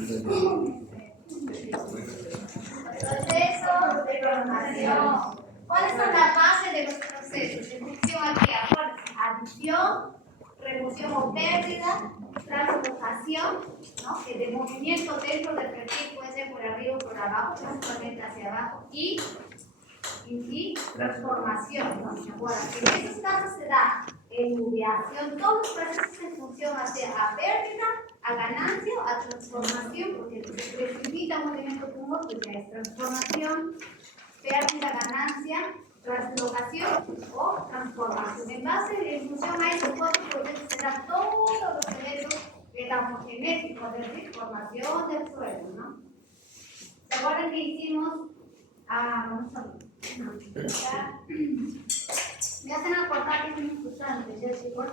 Procesos de formación. ¿Cuáles son las bases de los procesos? En función aquí, adición, remoción o pérdida, translocación, ¿no? Que de movimiento dentro del perfil puede ser por arriba o por abajo, principalmente hacia abajo, y transformación, ¿no? Bueno, en esos casos se da enubiación, todos los procesos en función hacia a pérdida, a ganancia, a transformación, porque se precipita un movimiento común, pues ya es transformación, pérdida, ganancia, translocación o transformación. En base, en función a esos cuatro procesos se dan todos los eventos metamogenéticos, es decir, formación del suelo, ¿no? ¿Se acuerdan que hicimos? Vamos a ver. Me hacen acordar que es muy frustrante, ya chicos.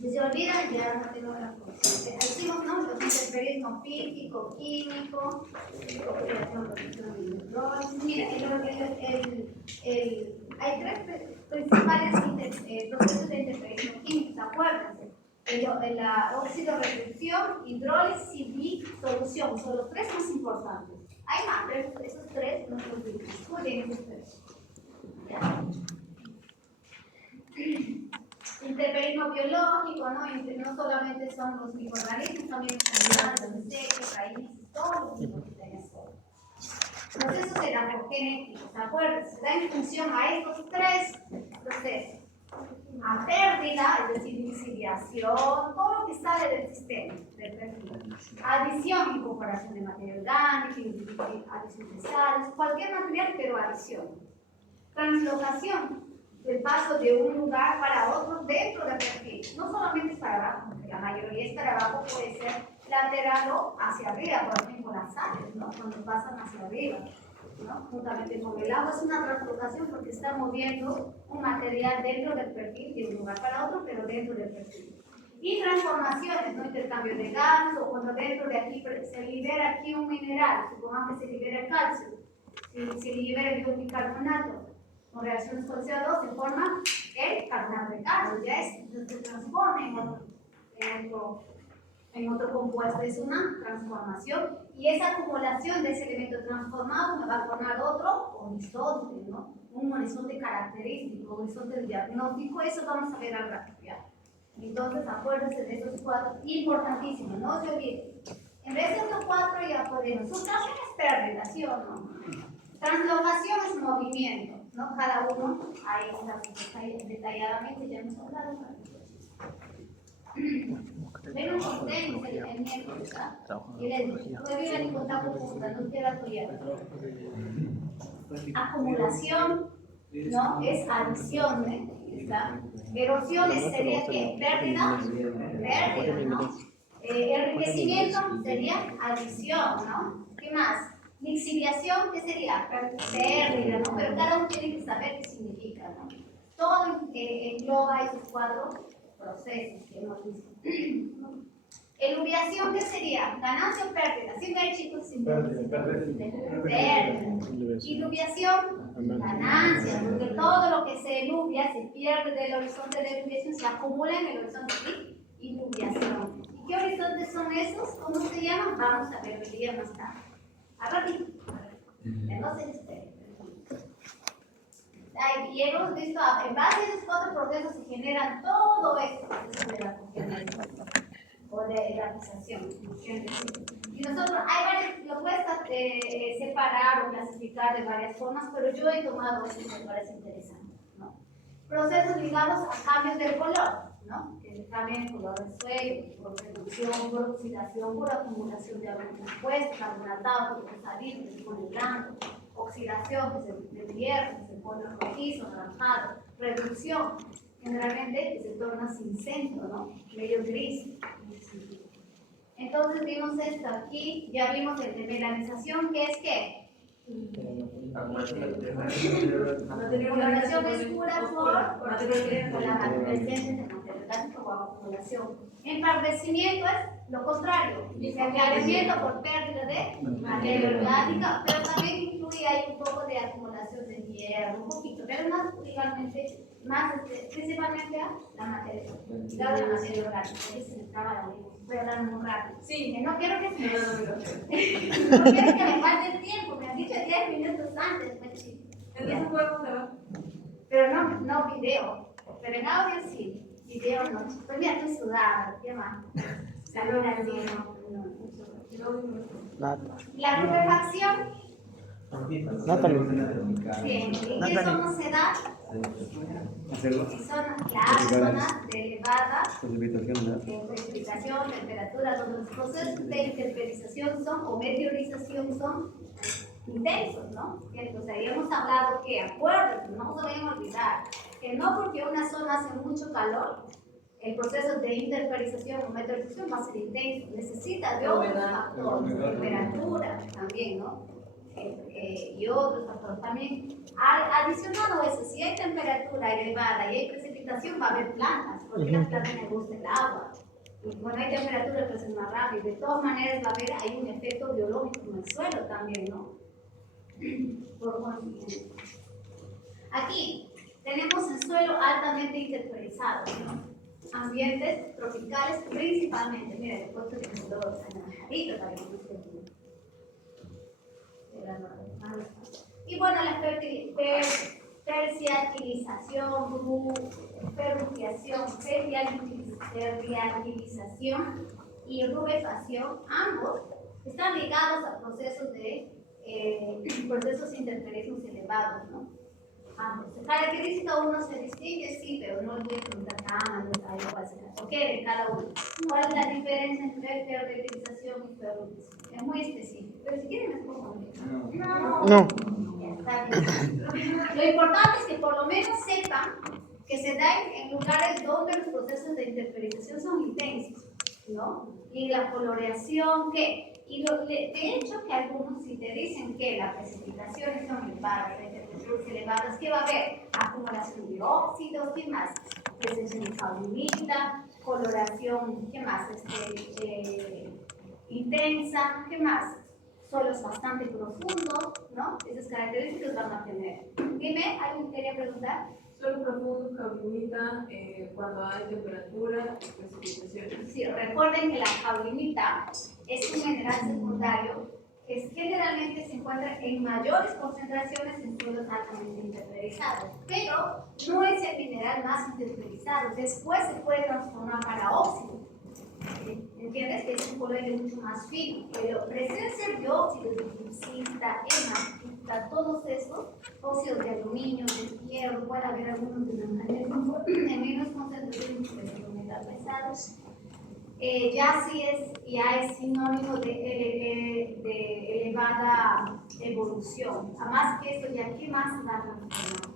Si se olvidan, ya no tengo la cosa. Hicimos, ¿no? Los interferismos físico, químico, mira, hay tres principales procesos de interferismo químico, acuérdense. La oxidorreducción, hidrólisis y disolución son los tres más importantes. Hay más, pero esos tres no los discuten esos tres. ¿Ya? Interferismo biológico, no solamente son los microorganismos, también los animales, los insectos, raíces, todos los tipos que tenemos. Procesos genéticos, ¿de acuerdo? Se da en función a estos tres procesos. A pérdida, es decir, lixiviación, todo lo que sale del sistema, del perfil. Adición, incorporación de materia orgánica, adición de sales, cualquier material, pero adición. Translocación, el paso de un lugar para otro dentro del perfil. No solamente es para abajo, porque la mayoría es para abajo, puede ser lateral o hacia arriba, por ejemplo, las sales, ¿no? Cuando pasan hacia arriba, ¿no? Juntamente con el agua es una translocación porque está moviendo un material dentro del perfil de un lugar para otro, pero dentro del perfil. Y transformaciones, ¿no? Intercambio de gases o cuando dentro de aquí se libera aquí un mineral, supongamos que se libera el calcio, si se libera el bicarbonato con reacciones con CO2 se forma el carbonato de calcio, ya se transforma en otro compuesto, es una transformación y esa acumulación de ese elemento transformado me va a formar otro horizonte, ¿no? Un horizonte característico, un horizonte diagnóstico, eso vamos a ver al rato, ¿ya? Entonces acuérdense de esos cuatro, importantísimos, no se olviden. En vez de estos cuatro ya podemos, sustracción es pérdida, ¿sí o no? Translocación es movimiento, ¿no? Cada uno, ahí está detalladamente, ya hemos hablado. Ven un contenido el miércoles, y les digo, tú vives en contacto justa, no queda apoyado. Acumulación, ¿no? Es adición, ¿está? Erosiones sería ¿qué? Pérdida, ¿no? Enriquecimiento sería adición, ¿no? ¿Qué más? Lixiviación, ¿qué sería? Pérdida, ¿no? Pero cada uno tiene que saber qué significa, ¿no? Todo engloba esos cuatro procesos que hemos visto. Enubiación, ¿qué sería? ¿Ganancia o pérdida? ¿Sí ven, chicos? Pérdida. Iluviación, ganancia, porque todo lo que se elubia se pierde del horizonte de enubiación, se acumula en el horizonte de iluviación. ¿Y qué horizontes son esos? ¿Cómo se llaman? Vamos a ver el día más tarde. A ratito. No se esperen. Y hemos visto, en base a esos cuatro procesos se generan todo esto de la congelación o de la fijación. Y nosotros, hay varias, lo cuesta separar o clasificar de varias formas, pero yo he tomado esto que me parece interesante, ¿no? Procesos ligados a cambios del color, ¿no? Que se cambia el color del suelo, por reducción, por oxidación, por acumulación de algún compuesto, carbonatado, que se salir, que se pone blanco, oxidación, que se hierro, que se pone rojizo, anaranjado, reducción, generalmente que se torna sin centro, ¿no? Medio gris. Entonces vimos esto aquí, ya vimos el de melanización, que es ¿qué? Coloración oscura por la presencia de materia orgánica o acumulación. Empardecimiento es lo contrario, aclaramiento por pérdida de materia orgánica, pero también incluye ahí un poco de acumulación de hierro, un poquito, pero más legalmente, más principalmente a la materia orgánica, que se le traba la lengua. voy a hablar muy rápido. Sí. No quiero que no quiero que me falte el tiempo, me han dicho 10 minutos antes, pues sí. Entonces podemos grabar. Pero no video, pero en audio sí, video no. Pues mira, estoy sudada, ¿qué más? Calor así, Nada. La rubefacción, Natalie. ¿en qué zona se da? En zonas de elevada precipitación, temperatura, donde los procesos de interperización o meteorización son intensos, ¿no? Entonces, ahí hemos hablado que, acuérdense, no nos debemos olvidar, que no porque una zona hace mucho calor, el proceso de interperización o meteorización va a ser intenso, necesita de otros factores, temperatura también, ¿no? Y otros factores también. Adicionado a eso, si hay temperatura elevada y hay precipitación, va a haber plantas, porque las plantas les gusta el agua. Y cuando hay temperatura, crece más rápido. De todas maneras, va a haber hay un efecto biológico en el suelo también, ¿no? Por consiguiente. Aquí tenemos el suelo altamente interiorizado, ¿no? Ambientes tropicales principalmente. Miren, el puesto de color anaranjadito también. Y bueno, la fertilización y rubefacción, ambos están ligados a procesos de procesos interferencios elevados, ¿no? Ambos. Característica uno se distingue, sí, pero no les voy a preguntar nada, ok, de cada uno. ¿Cuál es la diferencia entre fertilización y fertilización? Es muy específico, pero si quieren les puedo comentar. No. Está bien. Lo importante es que por lo menos sepan que se da en lugares donde los procesos de interferenciación son intensos, ¿no? Y la coloreación, ¿qué? Y de hecho que algunos si te dicen que las precipitaciones son elevadas, las temperaturas elevadas, ¿qué va a haber? Acumulación de óxidos, ¿qué más? Presencia de caulimita, coloración, ¿qué más? Intensa, ¿qué más? Suelos bastante profundos, ¿no? Esas características van a tener. Dime, ¿alguien quería preguntar? Suelo profundo, caulimita, cuando hay temperatura y precipitación. Sí, recuerden que la caulimita es un mineral secundario que generalmente se encuentra en mayores concentraciones en suelos altamente interperizados, pero no es el mineral más interperizado. Después se puede transformar para óxido. ¿Entiendes? Que es un color mucho más fino, pero presencia de óxidos de fucsita, hematita, todos esos óxidos de aluminio, de hierro, puede haber algunos de manganeso en menos concentraciones de metal pesados. Ya es sinónimo de elevada evolución. Además que esto ya, ¿qué más va a transformar?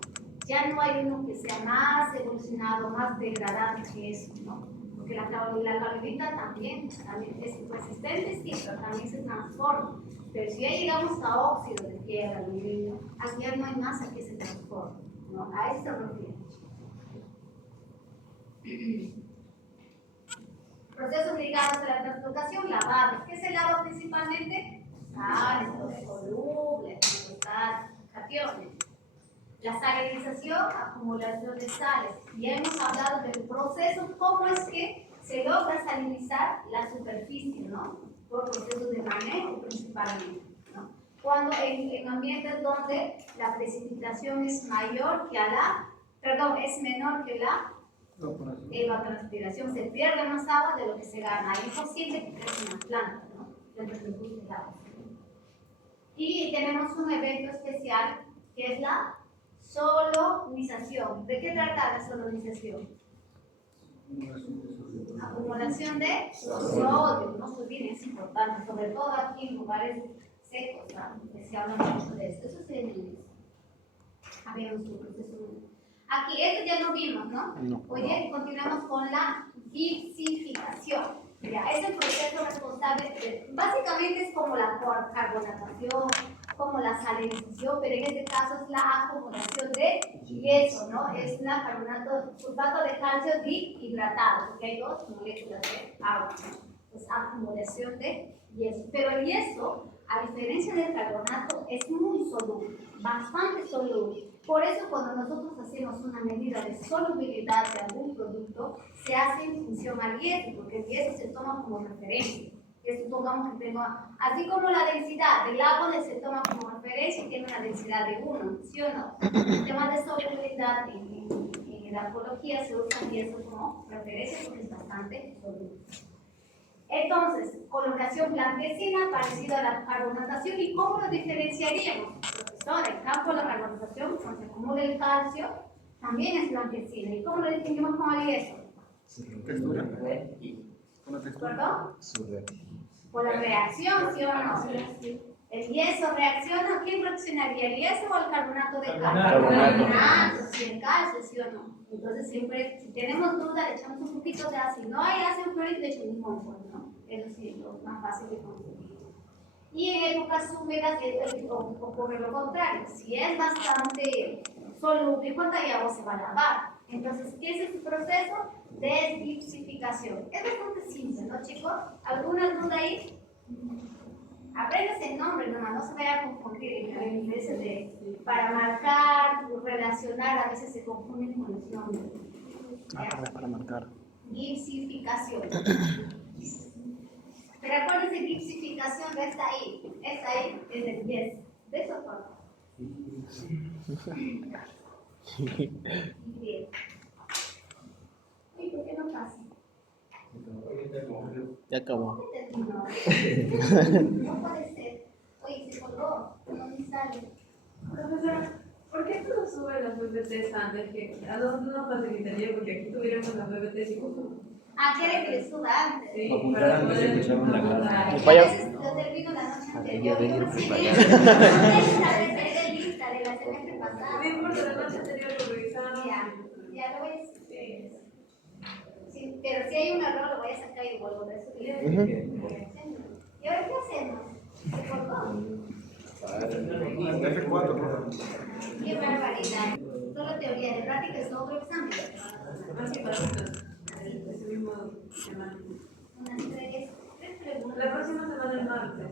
Ya no hay uno que sea más evolucionado, más degradado que eso, ¿no? Porque la caulimita también es resistente, sí, pero también se transforma. Pero si ya llegamos a óxido de tierra, aluminio, aquí ya no hay masa que se transforme, ¿no? A eso se refiere. Procesos ligados a la translocación, lavados. ¿Qué se lava principalmente? Sales, solubles, cationes. La salinización, acumulación de sales. Ya hemos hablado del proceso, cómo es que se logra salinizar la superficie, ¿no? Por procesos de manejo principalmente, ¿no? Cuando en ambientes donde la precipitación es mayor que es menor que la evapotranspiración, se pierde más agua de lo que se gana. Ahí es posible que crezca una planta, ¿no? Y tenemos un evento especial que es la solonización. ¿De qué trata la solonización? Acumulación de sodio, no se olviden, es importante, sobre todo aquí en lugares secos, ¿no? Que se habla mucho de esto. Eso es en habíamos un proceso. Aquí, esto ya lo vimos, ¿no? No. Hoy día continuamos con la gipsificación. Ya, es el proceso responsable, básicamente es como la carbonatación, como la salinización, pero en este caso es la acumulación de yeso, ¿no? Es sulfato de calcio dihidratado, porque hay dos moléculas de agua, ¿no? Es acumulación de yeso. Pero el yeso, a diferencia del carbonato, es muy soluble, bastante soluble. Por eso cuando nosotros hacemos una medida de solubilidad de algún producto, se hace en función al yeso, porque el yeso se toma como referencia. Que supongamos que así como la densidad del agua se toma como referencia y tiene una densidad de 1, ¿sí o no? El tema de solubilidad en la ecología se usa el yeso como referencia porque es bastante soluble. Entonces, colocación blanquecina parecido a la carbonatación. ¿Y cómo lo diferenciaríamos? Profesor, en campo de la carbonatación, cuando se acumula el calcio, también es blanquecina. ¿Y cómo lo distinguimos con el yeso? ¿Textura? ¿Perdón? Por la reacción, ¿sí o no? El yeso reacciona, ¿quién reaccionaría? ¿El yeso o el carbonato de calcio? Carbonato, sí, el calcio, ¿sí o no? Entonces siempre, si tenemos duda, le echamos un poquito de ácido. No hay ácido clorhídrico, le echamos limón, ¿no? Eso sí es lo más fácil de conseguir. Y en épocas húmedas ocurre lo contrario. Si es bastante soluble, cuando hay agua se va a lavar. Entonces, ¿qué es ese proceso? Desgipsificación. Es bastante simple, ¿no, chicos? ¿Alguna duda ahí? Aprendes el nombre nomás, no se vaya a confundir en inglés para marcar, relacionar, a veces se confunden con los nombres. Para marcar. Gipsificación. Pero acuérdense, gipsificación no está ahí. Está ahí, es el yes. De esa forma. Bien. ¿Y por qué no pasa? Ya acabó. No puede ser. Oye, se colgó. No me sale. Profesora, ¿por qué tú no subes las PPTs antes? ¿A dónde nos facilitaría? Porque aquí tuviéramos las PPTs y ¿Quiere que le suba antes? sí, para poder A veces yo termino la noche anterior. Yo no sé. De lista de la semestre pasada. No importa, la noche anterior lo revisamos. Ya lo ves. Sí, pero si hay un error, lo voy a sacar y vuelvo a subir. ¿Y ahora qué hacemos? ¿Se cortó? Qué barbaridad. Solo teoría, de práctica es otro examen. Así para ese mismo semana. Unas tres preguntas. La próxima semana es martes.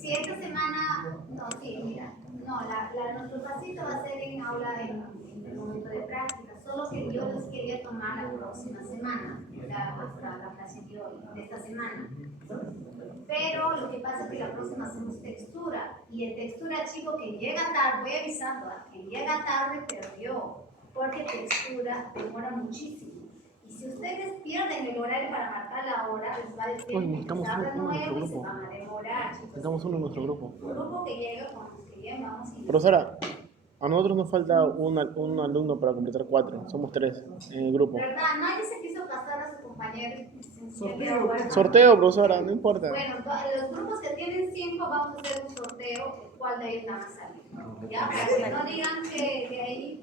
Si esta semana, no, sí, mira, no, nuestro pasito va a ser en aula en el momento de práctica, solo que yo los quería tomar la próxima semana, hasta la clase de hoy, de esta semana. Pero lo que pasa es que la próxima hacemos textura, y en textura, chico, que llega tarde, voy avisando, que llega tarde perdió, porque textura demora muchísimo. Y si ustedes pierden el horario para marcar la hora, les va a decir que Necesitamos uno en nuestro y se grupo. van a demorar, chicos. Necesitamos uno en nuestro grupo. Un grupo que llega con los que llegamos. Profesora, a nosotros nos falta un alumno para completar 4. Somos 3 en el grupo. ¿Verdad? Nadie se quiso pasar a su compañero. Sorteo, profesora, no importa. Bueno, los grupos que tienen 5 vamos a hacer un sorteo, cuál de ellos van a salir. ¿Ya? Para que no digan que ahí.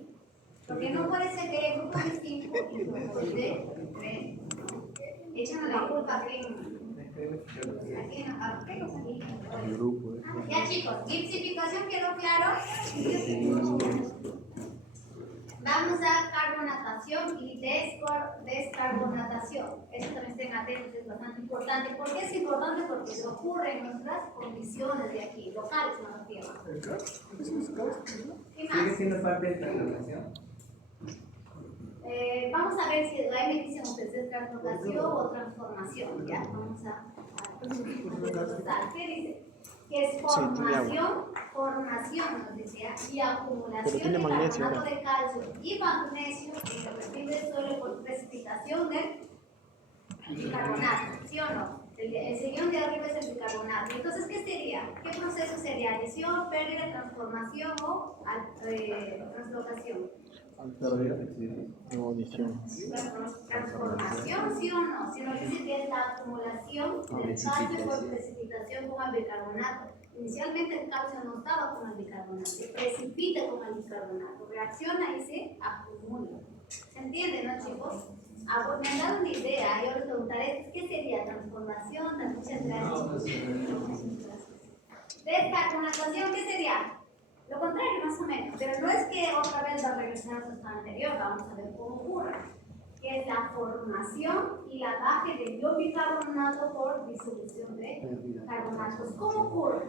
Porque no puede ser que hay grupos de 5 y grupos de 3. Echan la culpa aquí en grupo. Ya, chicos, gipsificación quedó claro. Vamos a carbonatación y descarbonatación. Eso también estén atentos, es bastante importante. ¿Por qué es importante? Porque se ocurre en nuestras condiciones de aquí, locales, me refiero. ¿Qué más? ¿Sigue siendo parte de la relación? Vamos a ver si ahí me dicen ustedes es translocación o transformación. ¿Ya? Vamos a ¿qué dice? Que es formación, nos decía, y acumulación de carbonato de calcio y magnesio en el perfil del suelo por precipitación del bicarbonato, ¿sí o no? El sillón de arriba es el bicarbonato. Entonces, ¿qué sería? ¿Qué proceso sería? ¿Adición, pérdida, transformación o translocación? Audición. Transformación, ¿sí o no? Si nos dice que es la acumulación del calcio por precipitación con el bicarbonato. Inicialmente el calcio no estaba con el bicarbonato, se precipita con el bicarbonato, reacciona y se acumula. ¿Se entiende, no, chicos? Me han dado una idea, yo les preguntaré, ¿qué sería transformación? Muchas gracias. Descarbonatación, ¿qué sería? Lo contrario, más o menos, pero no es que otra vez va a regresar a su estado anterior, vamos a ver cómo ocurre. Que es la formación y la baja de biobicarbonato por disolución de carbonatos. ¿Cómo ocurre?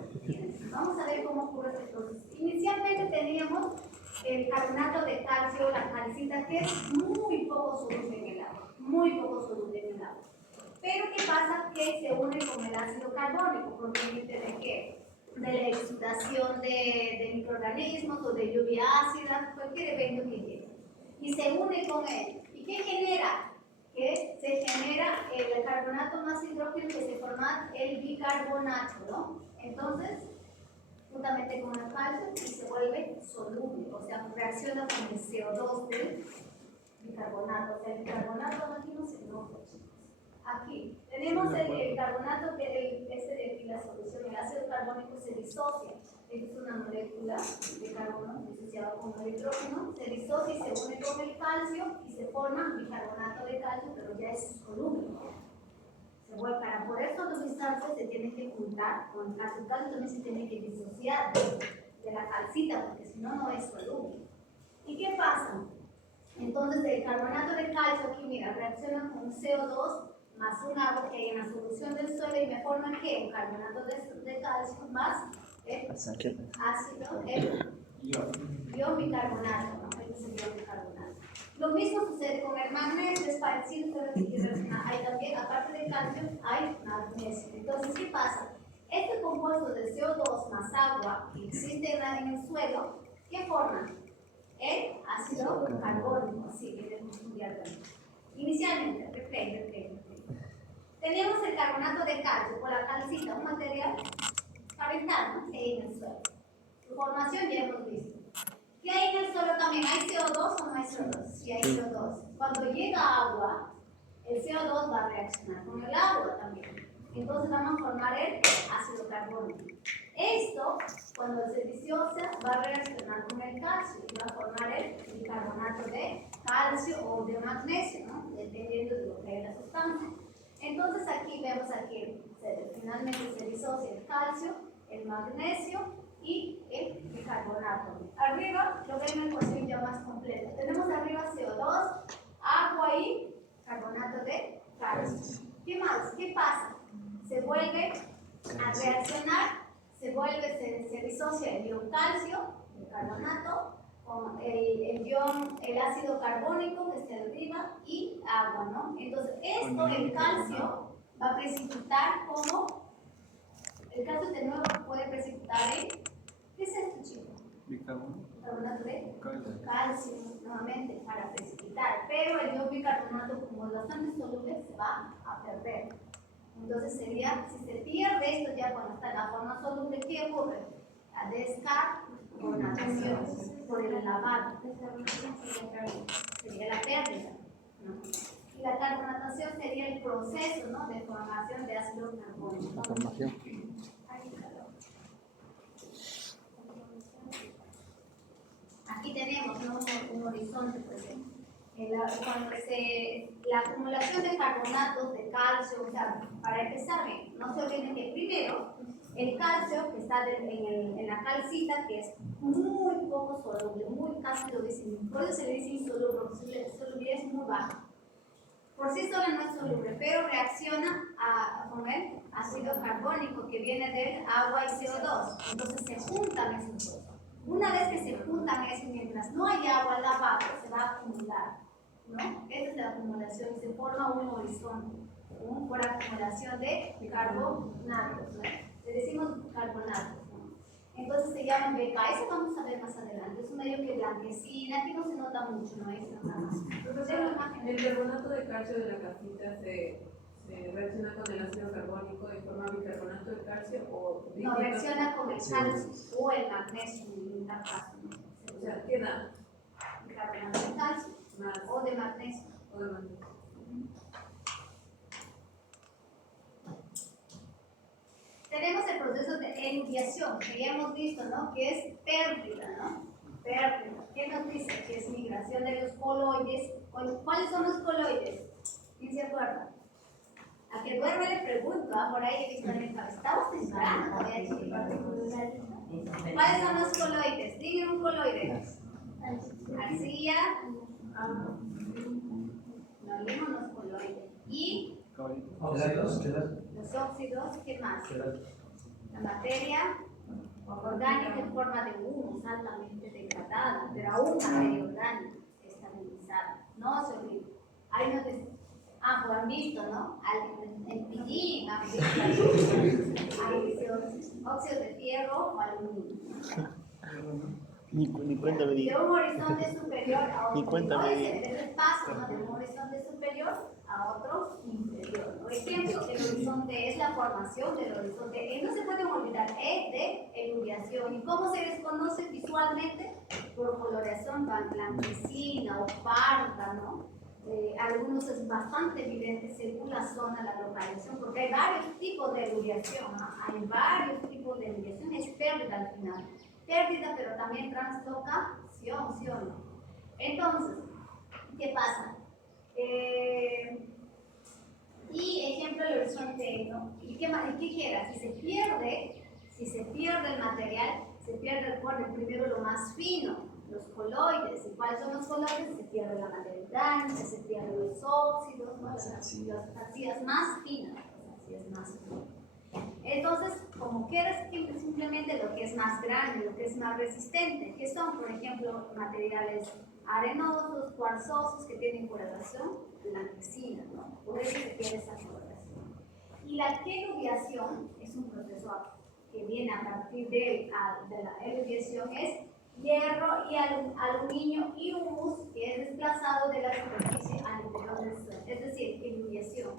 Vamos a ver cómo ocurre este proceso. Inicialmente teníamos el carbonato de calcio, la calcita, que es muy poco soluble en el agua, muy poco soluble en el agua. Pero ¿qué pasa? Que se une con el ácido carbónico, proveniente de qué? De la exudación de microorganismos o de lluvia ácida, cualquier evento que llegue. Y se une con él. ¿Y qué genera? Que se genera el carbonato más hidrógeno, que se forma el bicarbonato, ¿no? Entonces, juntamente con el calcio, y se vuelve soluble, o sea, reacciona con el CO2 del bicarbonato. O sea, el bicarbonato aquí no se enoja, chicos. Aquí tenemos el carbonato, que es de aquí la solución. El ácido carbónico se disocia. Es una molécula de carbono disociada con el hidrógeno, se disocia y se une con el calcio y se forma bicarbonato de calcio, pero ya es soluble. Se vuelcan. Por eso los distantes se tienen que juntar con el calcio. El calcio también se tiene que disociar de la calcita, porque si no, no es soluble. ¿Y qué pasa? Entonces, el carbonato de calcio aquí, mira, reacciona con CO2 más un agua que hay en la solución del suelo y me forma que un carbonato de calcio más ácido, el bicarbonato, ¿no? Este es el bicarbonato. Lo mismo sucede con el magnesio, es parecido, pero hay también, aparte de calcio, hay magnesio. Entonces, ¿qué pasa? Este compuesto de CO2 más agua que existe en el suelo, ¿qué forman? El ácido carbónico, así que debemos estudiar también. Inicialmente, replay. Tenemos el carbonato de calcio por la calcita, un material calentado, ¿no? Que hay en el suelo. Su formación ya hemos visto. ¿Qué hay en el suelo también? ¿Hay CO2 o no hay CO2? Sí, hay CO2. Cuando llega agua, el CO2 va a reaccionar con el agua también. Entonces vamos a formar el ácido carbónico. Esto, cuando se disocia, va a reaccionar con el calcio y va a formar el bicarbonato de calcio o de magnesio, ¿no? Dependiendo de lo que haya la sustancia. Entonces aquí vemos aquí, finalmente se disocia el calcio, el magnesio y el bicarbonato. Arriba lo ven en una ecuación ya más completa. Tenemos arriba CO2, agua y carbonato de calcio. ¿Qué más? ¿Qué pasa? Se vuelve a reaccionar, se disocia el ion calcio, el carbonato, con el ácido carbónico que está arriba y agua, ¿no? Entonces, esto, el calcio, va a precipitar como, el calcio de nuevo puede precipitar en, ¿qué es esto, chicos? Bicarbonato de calcio, nuevamente, para precipitar, pero el ion bicarbonato, como es bastante soluble, se va a perder. Entonces sería, si se pierde esto ya cuando está en la forma soluble, ¿qué ocurre? La descarbonatación por el lavado. Sería la pérdida, ¿no? Y la carbonatación sería el proceso, ¿no? De formación de ácido carbónico. La formación. Aquí tenemos, ¿no? un horizonte, pues, cuando la acumulación de carbonatos de calcio, o sea, para empezar, no se olviden que primero el calcio que está en la calcita, que es muy poco soluble, muy casi lo dicen, por eso se le dice insoluble, porque su solubilidad es muy baja. Por sí sola no es soluble, pero reacciona con el ácido carbónico que viene del agua y CO2. Entonces se juntan esos dos. Una vez que se juntan eso, mientras no hay agua al lavado, se va a acumular, ¿no? Esa es la acumulación, se forma un horizonte, por acumulación de carbonatos, ¿no? Le decimos carbonatos, ¿no? Entonces se llaman BK, eso vamos a ver más adelante, es un medio que blanquecina, aquí no se nota mucho, ¿no? Ahí se nota más. El carbonato de calcio de la cafita se reacciona con el ácido carbónico y forma bicarbonato de calcio o no, reacciona con el calcio o el magnesio en tal caso, ¿no? O sea, queda bicarbonato de calcio más o de magnesio. o de magnesio. Tenemos el proceso de enucleación, que ya hemos visto, ¿no? Que es pérdida, ¿no? Pérdida. ¿Qué nos dice? Que es migración de los coloides. ¿Cuáles son los coloides? ¿Quién se acuerda? A que duerme le pregunto, por ahí he visto en el cabeza. Estamos temprano, todavía, chicos. ¿Cuáles son los coloides? Dime un coloide. Arcilla. No, dimos los coloides. Y los óxidos, ¿qué más? La materia Orgánica en forma de humus altamente degradada, pero aún materia orgánica estabilizada. No se olvide. Ahí no te... pues han visto, ¿no? El pillín, han visto. Ahí dice óxido de fierro o aluminio. Ni cuenta me di. De un horizonte superior a otro. Ni cuenta me di. Es el paso, ¿no? De un horizonte superior a otro inferior. Por ejemplo, el horizonte es la formación del horizonte. No se puede olvidar, es de eluviación. ¿Y cómo se desconoce visualmente? Por coloración blanquecina o parda, ¿no? Algunos es bastante evidente según la zona, la localización, porque hay varios tipos de eluviación, ¿no? Hay varios tipos de eluviación, es pérdida al final. Pérdida, pero también translocación, ¿sí o no? Entonces, ¿qué pasa? Y ejemplo el horizonte, ¿no? ¿Y qué quieras? Si se pierde el material, se pierde el primero lo más fino, los coloides. ¿Y cuáles son los coloides? Se pierde la materia orgánica, se pierden los óxidos, ¿no? Las arcillas más finas, las arcillas más finas. Entonces, como quieres simplemente lo que es más grande, lo que es más resistente, que son, por ejemplo, materiales arenosos, cuarzosos, que tienen coloración blanquecina, ¿no? Por eso se quiere esa coloración. Y la eluviación es un proceso que viene a partir de la eluviación, es hierro y aluminio y humus, que es desplazado de la superficie al interior del suelo, es decir, eluviación.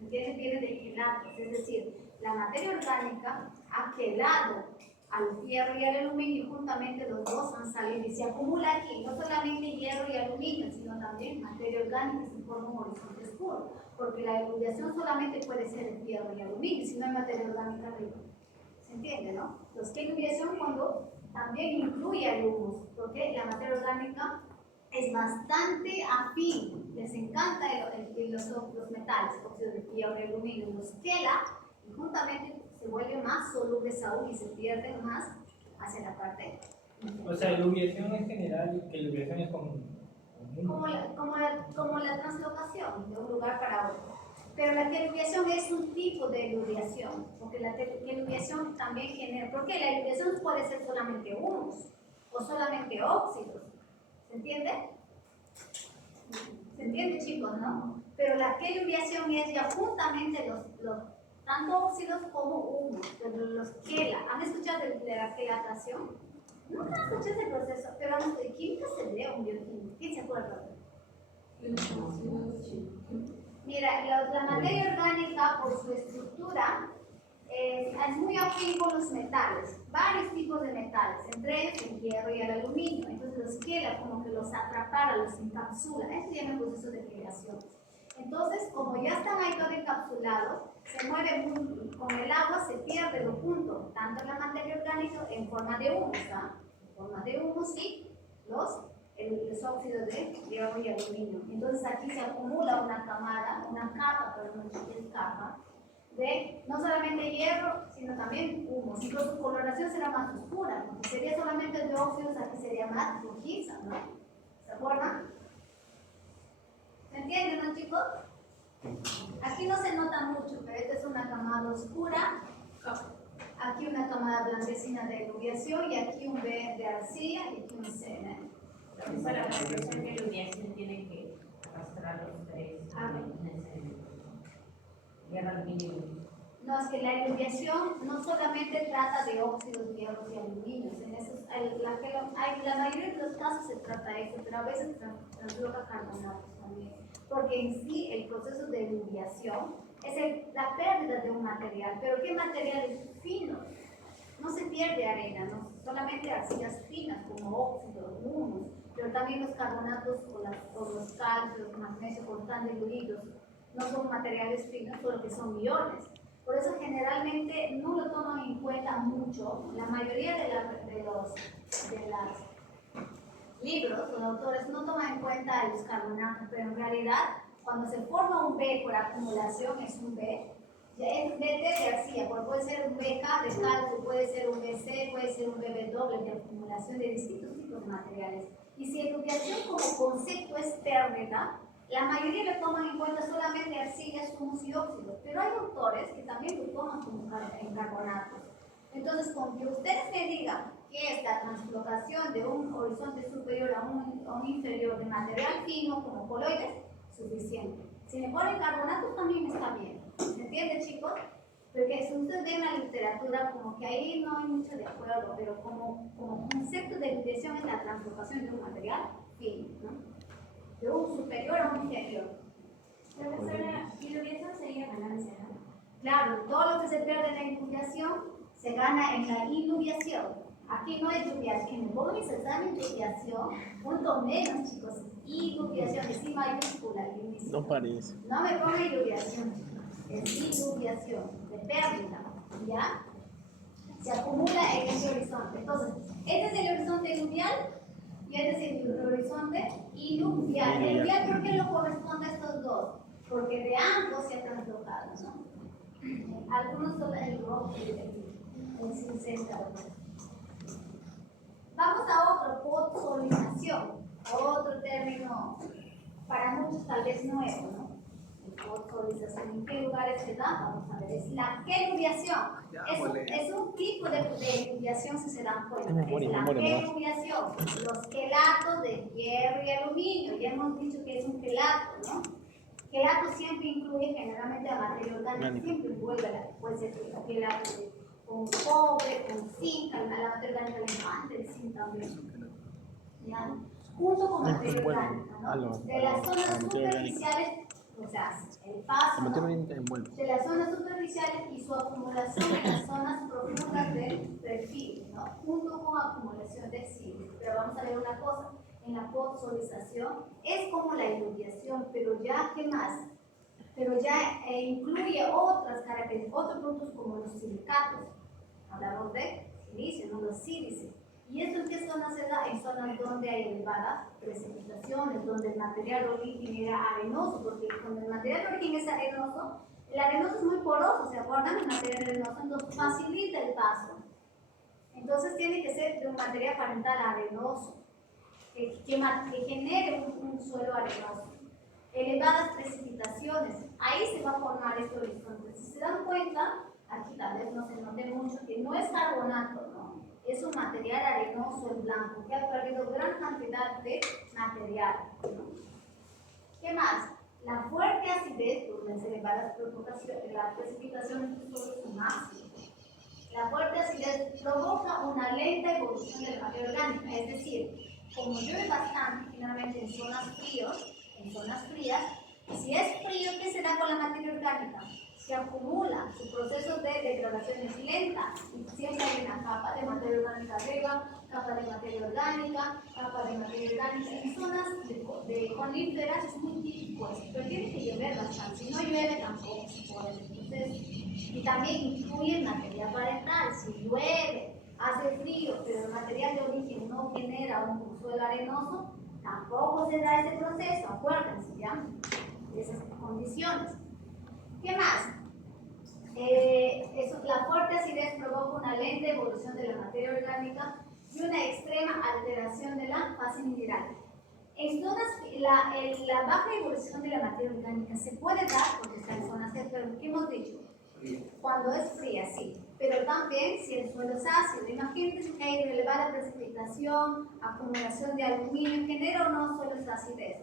¿Entiendes? Viene de quelados, es decir, la materia orgánica ha quedado al hierro y al aluminio, y juntamente los dos han salido y se acumula aquí, no solamente hierro y aluminio, sino también materia orgánica se forma un horizonte oscuro, porque la eluviación solamente puede ser de hierro y aluminio, si no hay materia orgánica arriba. ¿Se entiende, no? Entonces, ¿qué eluviación? Cuando también incluye el humus, porque la materia orgánica es bastante afín, les encanta los metales, óxido de hierro y aluminio, los queda y juntamente se vuelven más solubles aún y se pierden más hacia la parte. O sea, eluviación en general, que eluviación es como la translocación de un lugar para otro. Pero la eluviación es un tipo de eluviación, porque la eluviación también genera, porque la eluviación puede ser solamente humus o solamente óxidos. ¿Se entiende? ¿Se entiende, chicos, no? Pero la eluviación es ya juntamente los tanto óxidos como humus, los quela. ¿Han escuchado de la quelatación? Nunca han escuchado ese proceso, pero de química se lee un bioquímico. ¿Quién se acuerda? Mira, la materia orgánica por su estructura es muy afín con los metales, varios tipos de metales, entre ellos el hierro y el aluminio. Entonces los quela, como que los atrapara, los encapsula. Eso se llama el proceso de quelación. Entonces, como ya están ahí todos encapsulados, se mueve con el agua, se pierde lo junto, tanto la materia orgánica en forma de humus, ¿ah? En forma de humus y los óxidos de hierro y aluminio. Entonces aquí se acumula una capa, de no solamente hierro, sino también humus. Incluso su coloración será más oscura, porque sería solamente de óxidos, aquí sería más rojiza, ¿no? ¿Se acuerdan? ¿Me entienden, no, chicos? Aquí no se nota mucho, pero esta es una camada oscura, aquí una camada blanquecina de eluviación y aquí un B de arcilla y aquí un C, ¿eh? Para la presión de iluminación tiene que arrastrar los tres hierro, aluminio. No, es que la eluviación no solamente trata de óxidos, hierros y aluminios. En esos, la mayoría de los casos se trata de eso, pero a veces transloca carbonatos también. Porque en sí el proceso de eluviación es la pérdida de un material. ¿Pero qué materiales finos? No se pierde arena, no solamente arcillas finas como óxidos, humus, pero también los carbonatos o los calcios, los magnesios, cuando están diluidos, no son materiales finos, solo que son iones. Por eso generalmente no lo toman en cuenta mucho. La mayoría de los libros, los autores no toman en cuenta los carbonatos, pero en realidad cuando se forma un B por acumulación es un B. Ya es BT de arcilla, porque puede ser un BK de calcio, puede ser un BC, puede ser un BB de acumulación de distintos tipos de materiales. Y si eluviación como concepto es pérdida, la mayoría lo toman en cuenta solamente arcillas, humus y óxidos, pero hay autores que también lo toman como en carbonatos. Entonces, con que ustedes me digan que es la translocación de un horizonte superior a un inferior de material fino como coloides, suficiente. Si me ponen carbonato también está bien. ¿Se entiende, chicos? Porque si ustedes ven la literatura, como que ahí no hay mucho de acuerdo, pero como concepto de eludiación es la translocación de un material fino, ¿no? De un superior a un inferior. Profesora, iluminación sería ganancia, ¿no? Claro, todo lo que se pierde en la iludiación se gana en la iludiación. Aquí no hay iludiación. Me pongo mis examen de iludiación, punto menos, chicos. Iludiación, es I mayúscula. No parece. No me ponga iludiación, es iludiación, de pérdida, ¿ya? Se acumula en ese horizonte. Entonces, este es el horizonte iluvial y este es el horizonte iluvial. El iluvial, ¿por qué lo corresponde a estos dos? Porque de ambos se ha translocado, ¿no? Algunos son el rojo y el cincesta. Vamos a otro, podsolización, otro término para muchos tal vez nuevo, ¿no? Podsolización, ¿en qué lugares se da? Vamos a ver, es la keluviación. Es un tipo de eluviación, si se dan cuenta. Es la keluviación, los quelatos de hierro y aluminio. Ya hemos dicho que es un quelato, ¿no? Quelato siempre incluye generalmente la materia orgánica, siempre envuelve, puede ser quelato con cobre, con zinc, la materia orgánica le encanta el zinc también. ¿Ya? Junto con materia orgánica, ¿no? De las zonas superficiales, o sea, el paso de las zonas superficiales y su acumulación en las zonas profundas del perfil, ¿no? Junto con acumulación de sílice. Pero vamos a ver una cosa. En la podsolización es como la iluviación, pero ya, ¿qué más? Pero ya incluye otras características, otros productos como los silicatos. Hablamos de silicio, no los sílices. ¿Y esto en qué zonas se da? En zonas donde hay elevadas precipitaciones, donde el material de origen era arenoso, porque cuando el material de origen es arenoso, el arenoso es muy poroso, ¿se acuerdan? El material arenoso, entonces facilita el paso. Entonces tiene que ser de un material parental arenoso. Que genere un suelo arenoso. Elevadas precipitaciones, ahí se va a formar este horizonte. Si se dan cuenta, aquí tal vez no se note mucho que no es carbonato, ¿no? Es un material arenoso en blanco que ha perdido gran cantidad de material, ¿no? ¿Qué más? La fuerte acidez, por las elevadas precipitaciones de suelo es un ácido. La fuerte acidez provoca una lenta evolución de la materia orgánica, es decir, como llueve bastante, generalmente en zonas frías, si es frío, ¿qué se da con la materia orgánica? Se acumula, su proceso de degradación es lenta y siempre hay una capa de materia orgánica arriba, capa de materia orgánica, capa de materia orgánica. En zonas de coníferas es muy típico eso, pero tiene que llover bastante, si no llueve tampoco se puede. Entonces, y también incluye material parental, si llueve, hace frío, pero el material de origen no genera un suelo arenoso, tampoco se da ese proceso, acuérdense ya, de esas condiciones. ¿Qué más? La fuerte acidez provoca una lenta evolución de la materia orgánica y una extrema alteración de la fase mineral. En zonas, la baja evolución de la materia orgánica se puede dar porque está en zonas de pero ¿qué hemos dicho? Cuando es fría, sí, pero también si el suelo es ácido. Imagínense que hay elevada precipitación, acumulación de aluminio, genera o no suelos de acidez.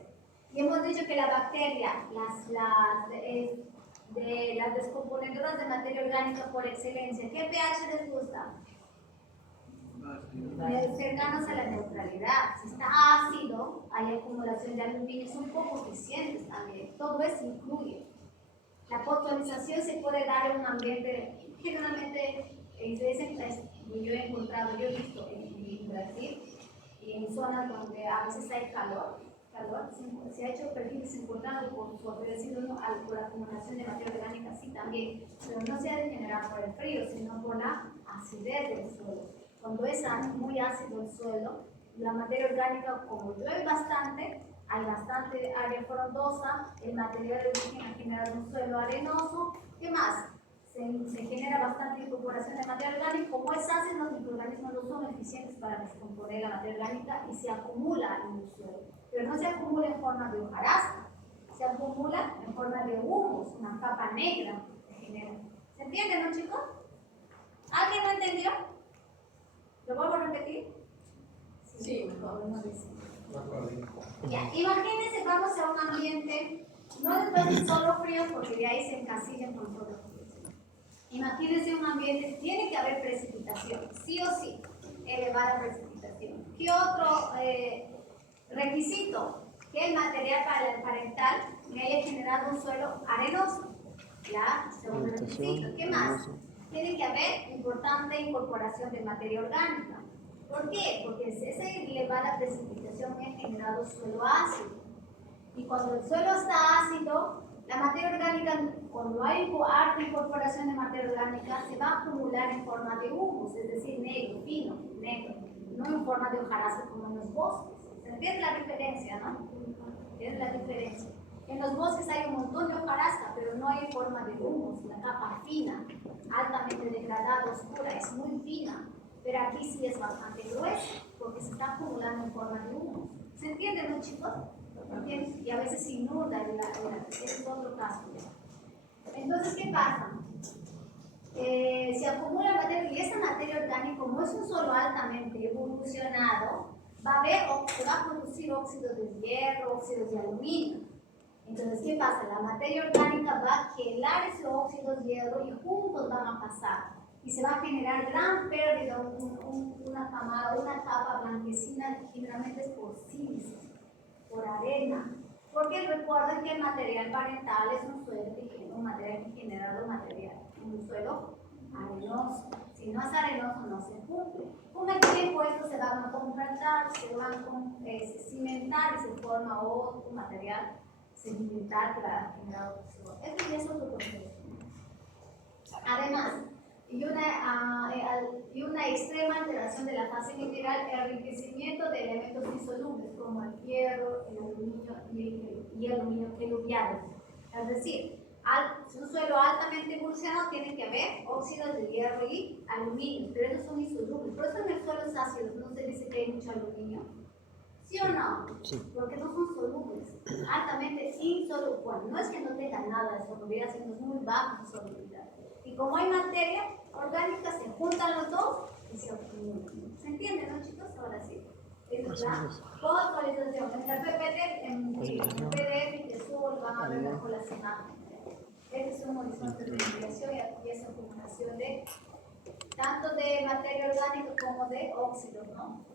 Y hemos dicho que la bacteria, de las descomponedoras de materia orgánica por excelencia, ¿qué pH les gusta? Cercanos a la neutralidad. Si está ácido, hay acumulación de aluminio, son poco eficientes también. Todo eso incluye. La podsolización se puede dar en un ambiente, generalmente, yo he encontrado, yo he visto en Brasil, y en zonas donde a veces hay calor se ha hecho perfiles encontrados por decirlo, ¿no? Por la acumulación de materia orgánica, sí también, pero no se ha de generar por el frío, sino por la acidez del suelo. Cuando es muy ácido el suelo, la materia orgánica, como llueve bastante, hay bastante área frondosa, el material de origen ha generado un suelo arenoso. ¿Qué más? Se genera bastante incorporación de materia orgánica. Como es ácido, los microorganismos no son eficientes para descomponer la materia orgánica y se acumula en el suelo. Pero no se acumula en forma de hojarasca, se acumula en forma de humus, una capa negra que genera. ¿Se entiende, no, chicos? ¿Alguien no entendió? podemos decir. Ya, imagínense, vamos a un ambiente, no es solo frío porque de ahí se encasillan con todo frío. Imagínense un ambiente, tiene que haber precipitación, sí o sí, elevada precipitación. ¿Qué otro requisito? Que el material parental me haya generado un suelo arenoso. Ya, segundo requisito. ¿Qué más? Tiene que haber importante incorporación de materia orgánica. ¿Por qué? Porque esa elevada precipitación me ha generado suelo ácido. Y cuando el suelo está ácido, la materia orgánica, cuando hay alta incorporación de materia orgánica, se va a acumular en forma de humus, es decir, negro, fino, negro, no en forma de hojarasca como en los bosques. ¿Se entiende la diferencia, no? ¿Entiendes la diferencia? En los bosques hay un montón de hojarasca, pero no hay forma de humus, la capa fina, altamente degradada, oscura, es muy fina. Pero aquí sí es bastante gruesa, porque se está acumulando en forma de humus. ¿Se entiende, no, chicos? ¿Entiendes? Y a veces se inunda, ese es otro caso. Entonces, ¿qué pasa? Se acumula materia, y esa materia orgánica, como es un suelo altamente evolucionado, se va a producir óxidos de hierro, óxidos de aluminio. Entonces, ¿qué pasa? La materia orgánica va a quelar esos óxidos de hierro y juntos van a pasar. Y se va a generar gran pérdida, una capa blanquecina, generalmente es por sílice, por arena. Porque recuerden que el material parental es un material que genera un suelo arenoso. Si no es arenoso, no se cumple. Con el tiempo estos se van a compactar, se van a cimentar y se forma otro material sedimental que va a generar otro suelo. Eso ya es otro proceso. Además, y una extrema alteración de la fase mineral, enriquecimiento de elementos insolubles como el hierro, el aluminio y el aluminio teluviano. Es decir, si un suelo altamente evolucionado tiene que haber óxidos de hierro y aluminio, pero esos son insolubles. Por eso en el suelo ácidos no se dice que hay mucho aluminio. ¿Sí o no? Sí. Porque no son solubles, altamente insolubles. Bueno, no es que no tengan nada de solubilidad, sino es muy baja su solubilidad. Y como hay materia orgánica, se juntan los dos y se obtienen. ¿Se entiende, no, chicos? Ahora sí. Esa es la fosforización. En la PPT, en PDF que subo, van a ver bajo las imágenes. Este es un horizonte de investigación y es acumulación de tanto de materia orgánica como de óxidos, ¿no?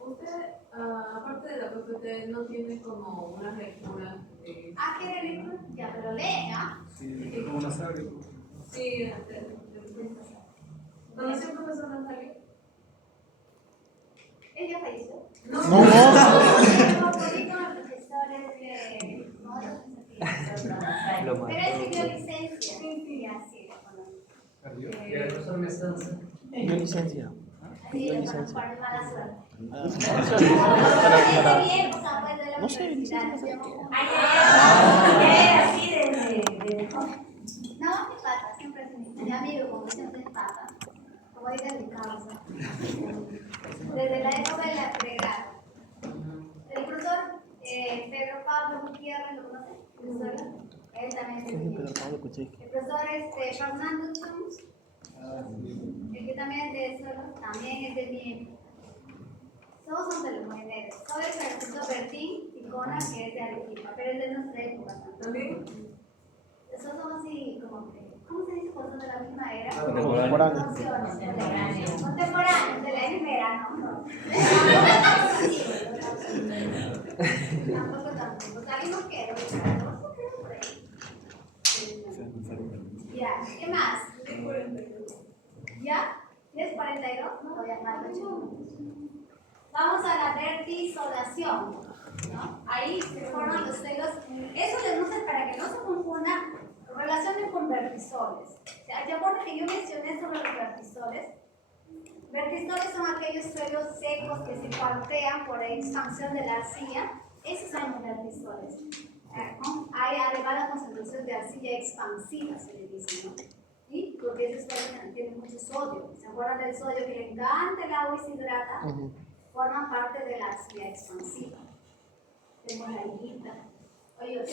Usted, aparte de la PPT, no tiene como una lectura. ¿Quiere leer? Ya, pero lee, ¿ah? Sí, ¿cómo no sabe? Sí, ¿conoció al profesor Natalia? ¿Ella falleció? No. Como profesores de... Pero él pidió licencia. Sí, así lo conozco. ¿Y el profesor Mestanza? Pidió licencia. Pidió licencia. Para mala suerte. No sé, licencia no sé Así de... No, mi pata, siempre es mi amigo, como siempre es pata. Como dice mi causa. Desde la época de la pregrado. El profesor Pedro Pablo Gutiérrez, ¿lo conoce? Él también es mi El profesor Fernando Chums, el que también es de suelo, también es de mi. Todos son de los moneros. Todo el profesor Bertín Ticona, que es de Arequipa, pero es de nuestra época ¿También? Esos son así como que, ¿cómo se dice cuando de la misma era? Contemporáneos. Contemporáneos, de la misma era, ¿no? Tampoco, salimos que por ahí. Ya, ¿qué más? ¿Ya? ¿Es 42? No, todavía falta 8 minutos. Vamos a la vertisolación, ¿no? Ahí se forman los suelos. Eso les gusta para que no se confundan relaciones con vertisoles. ¿Se acuerdan que yo mencioné sobre los vertisoles? Vertisoles son aquellos suelos secos que se cuartean por la expansión de la arcilla. Esos son los vertisoles. Hay elevada concentración de arcilla expansiva, se le dice, ¿no? ¿Sí? Porque esos suelos tienen mucho sodio. ¿Se acuerdan del sodio que le encanta el agua y se hidrata? Forman parte de la arcilla expansiva. Tenemos la higuita. Oye,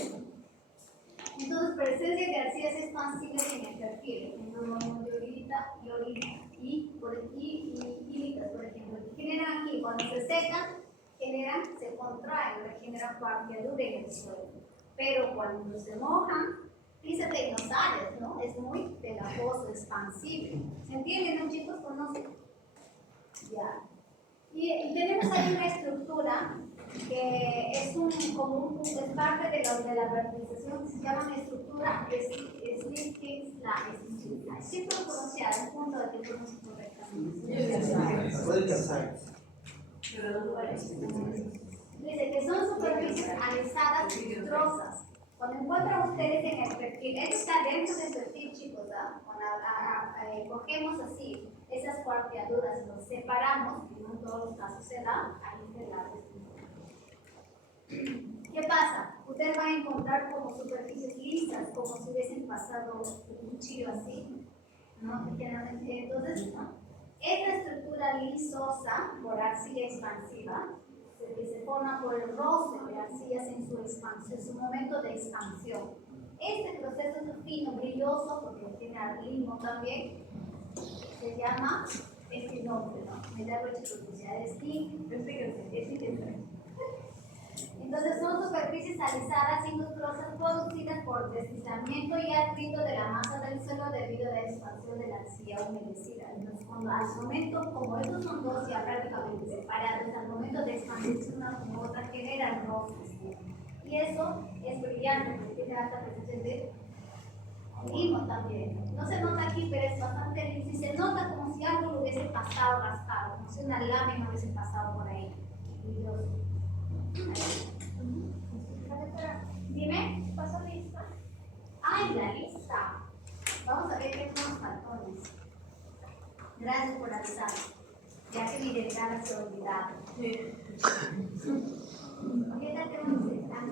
entonces, presencia de arcillas expansivas en el perfil. Entonces, de orita y orita. Y por aquí, y hilitas, por ejemplo. ¿Qué generan aquí? Cuando se contraen, regeneran cuarteadura en el suelo. Pero cuando se mojan, fíjate en los áreas, ¿no? Es muy pegajoso, expansivo. ¿Se entienden, no, chicos? ¿Conocen? Ya. Y tenemos ahí una estructura que es es parte de la verticalización que se llama estructura Schlichting-Slide. Sí pronunciar el punto de que pronuncia correctamente. Dice que son superficies alisadas y lustrosas. Cuando encuentran ustedes en el perfil, esto está dentro del perfil, chicos, ¿ah? Cuando cogemos así esas cuarteaduras, los separamos, y no en todos los casos se da, ahí se da. ¿Qué pasa? Ustedes van a encontrar como superficies lisas, como si hubiesen pasado un cuchillo así, ¿no? Entonces, ¿no? Esta estructura lisosa por arcilla expansiva que se forma por el roce de arcillas en su expansión, en su momento de expansión. Este proceso es fino, brilloso, porque tiene limo también, se llama nombre, ¿no? Me da mucha curiosidad, entonces son superficies alisadas y lustrosas producidas por deslizamiento y atrito de la masa del suelo debido a la expansión de la arcilla humedecida. Entonces, cuando al momento, como estos son dos ya prácticamente separados, al momento de expandirse una como otra generan roces. Y eso es brillante porque tiene alta presencia de limo también. No se nota aquí, pero es bastante liso y se nota como si algo lo hubiese pasado raspado, como si una lámina hubiese pasado por ahí. Brilloso. Dime, ¿paso lista? ¡Ay, la lista! Vamos a ver qué son los cartones. Gracias por avisar, ya que mi delegada se olvidaba. ¿Qué tal que vamos a estar?